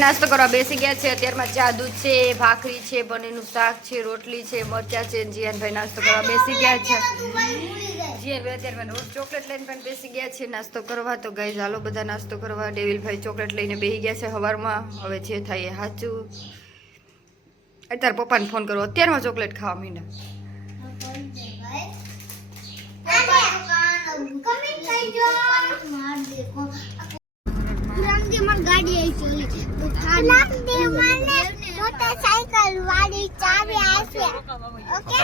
નાસ્તો કરવા બેસી ગયા છે. અત્યારમાં ચા દૂધ છે, ભાખરી છે, પનીરનું શાક છે, રોટલી છે, મરચા છે. જીયાનભાઈ નાસ્તો કરવા બેસી ગયા છે. જીયાનભાઈ અત્યારમાં ચોકલેટ લઈને પણ બેસી ગયા છે નાસ્તો કરવા. તો ગાઈઝ હાલો બધા નાસ્તો કરવા. ડેવિલભાઈ ચોકલેટ લઈને બેસી ગયા છે સવારમાં. હવે જે થાય એ સાચું. અત્યારે પપ્પાને ફોન કરો, અત્યારમાં ચોકલેટ ખાવા મીંડા. ગાડી આવી છે તો મોટરસાઇકલ વાળી ચાવી આવશે. ઓકે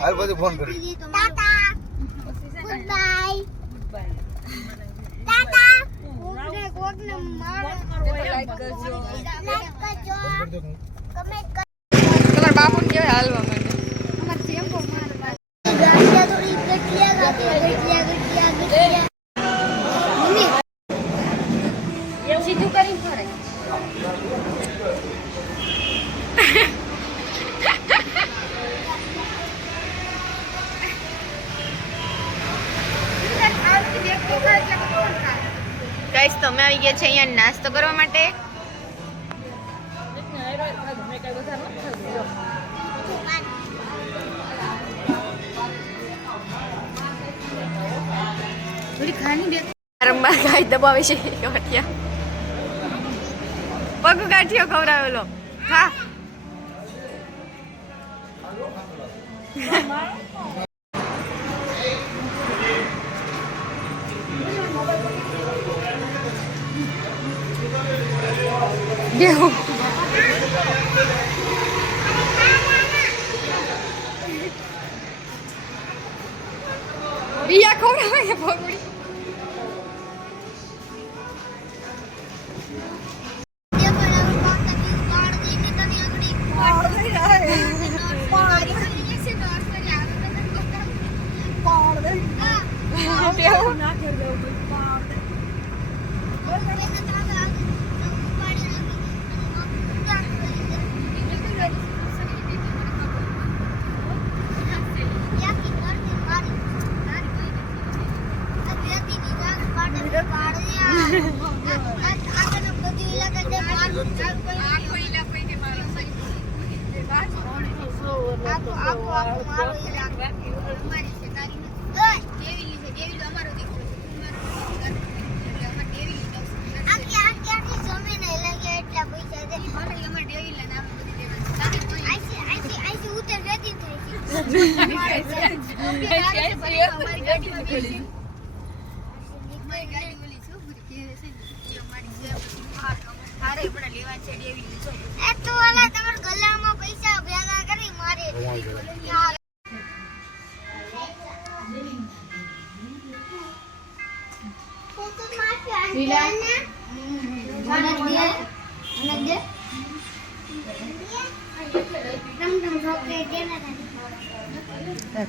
હાલ બધું ફોન કરી ટાટા ગુડ બાય ટાટા કોકને મારો લાઈક કરજો કમેન્ટ કરજો. તમારા બાપુને કેવાય હાલવા માટે અમાર ટેમ્પો મારવા ગાડી થોડી ગટિયા મમ્મી સીધું કરીને ફરે. ગાઈસ તમે આવી ગયા છે અહીંયા નાસ્તો કરવા માટે. થોડી ખાની દે રંબા ગાય દબાવે છે ગાંઠિયા. પગ ગાંઠિયો ખવડાવેલો. હા દેવું રિયા ખવડાવે છે પગડી.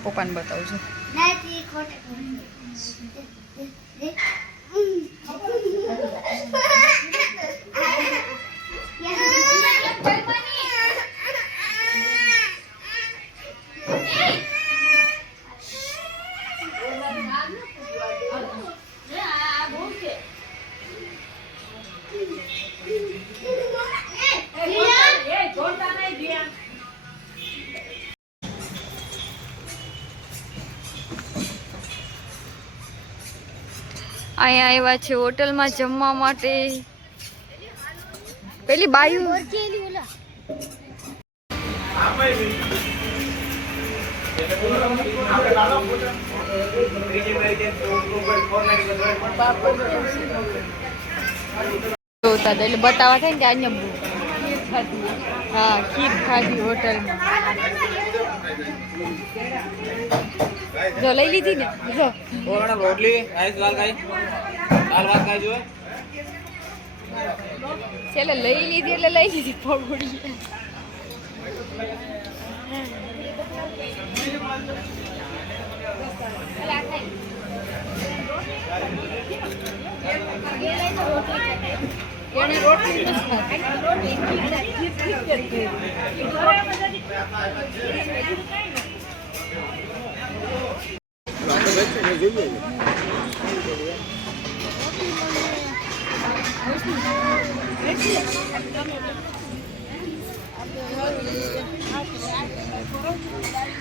પપ્પાને બતાવું છું. અહીંયા આવ્યા છે હોટલમાં જમવા માટે. પેલી બાયુ એટલે બતાવવા થાય ને અહીંયા હા ખીર ખાધી હોટલમાં. જો લઈ લીધી ને જો રોટલી દાલ ભાત ખાઈ છેલ્લે લઈ લીધી એટલે લઈ લીધી પકોડી. રોટલી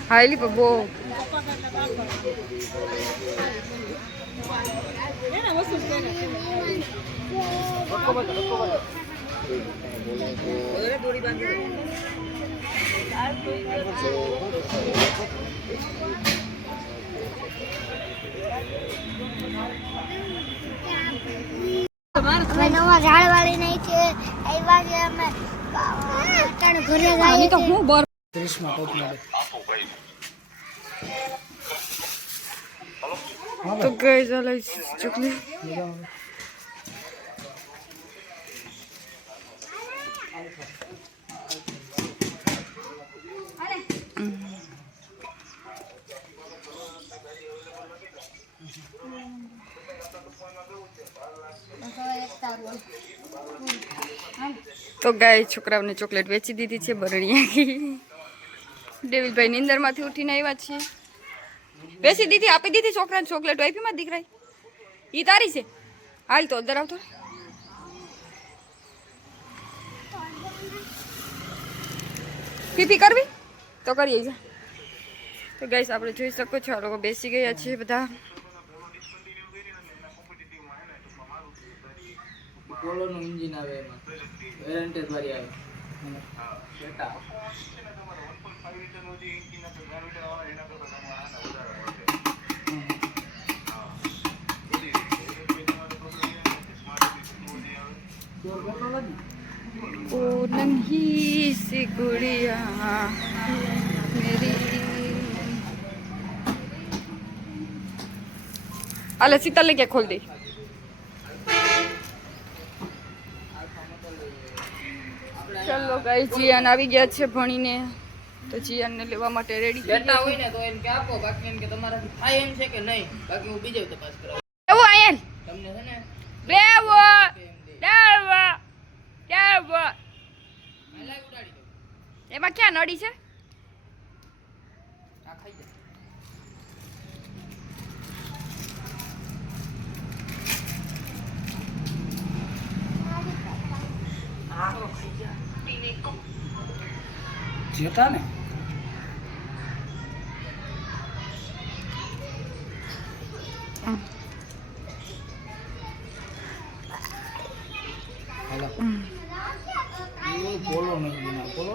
હાઈલી બબો અમે નવા ઝાડ વાળી નહીં છે આવ્યા છે અમે અટાણે ઘરે જઈએ તો હું બર તો ગઈ ચાલે ચોકલેટ તો ગાય છોકરાઓને ચોકલેટ વેચી દીધી છે બરણિયા ડેવિલભાઈ નીંદરમાંથી ઉઠીને આવ્યા છીએ વેચી દીધી આપી દીધી છોકરાને ચોકલેટ આપીમાં દીકરા ઈ તારી છે હાલ તો અંદર આવતો ફીફી કરવી તો કરીએ જા તો ગાઈસ આપણે જોઈ શકો છો આ લોકો બેસી ગયા છે બધા પોલોનું એન્જિન આવે એમાં વેરંટી વાળી આવે બેટા ओ नन्ही सी गुड़िया मेरी अले सीता लेके खोल दे ચલો ગાઈ જીયાન આવી ગયા છે ભણીને તો જીયાનને લેવા માટે રેડી બેટા હોય ને તો એમ કે આપો બાકી એમ કે તમારાથી થાય એમ છે કે નહીં બાકી હું બીજો તપાસ કરાવું એવું આયન તમને છે ને બેવો દેવો દેવો લાઈ ઉડાડી દો એમાં ક્યાં નડી છે આ ખાઈ જાય જેતા ને હેલો બોલો નહીં બોલો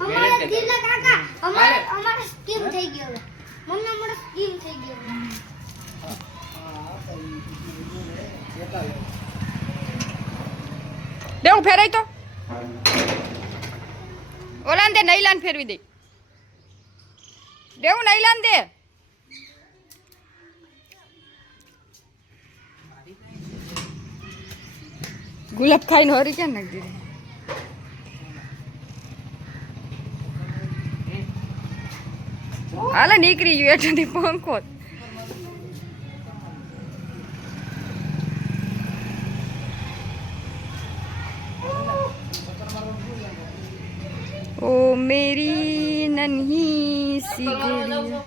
અમારે દિલના કાકા અમારે સ્કીમ થઈ ગયો મમ્મી અમારે સ્કીમ થઈ ગયો દેવું ફેરાય તો ઓલાન દે નૈલાન ફેરવી દે દેવું નૈલાન દે ગુલાબ ખાઈને હરી ક્યાં નાખી દીધી હાલે નીકળી ગયું એટલે પંખો ओ मेरी नन्ही सी गुड़िया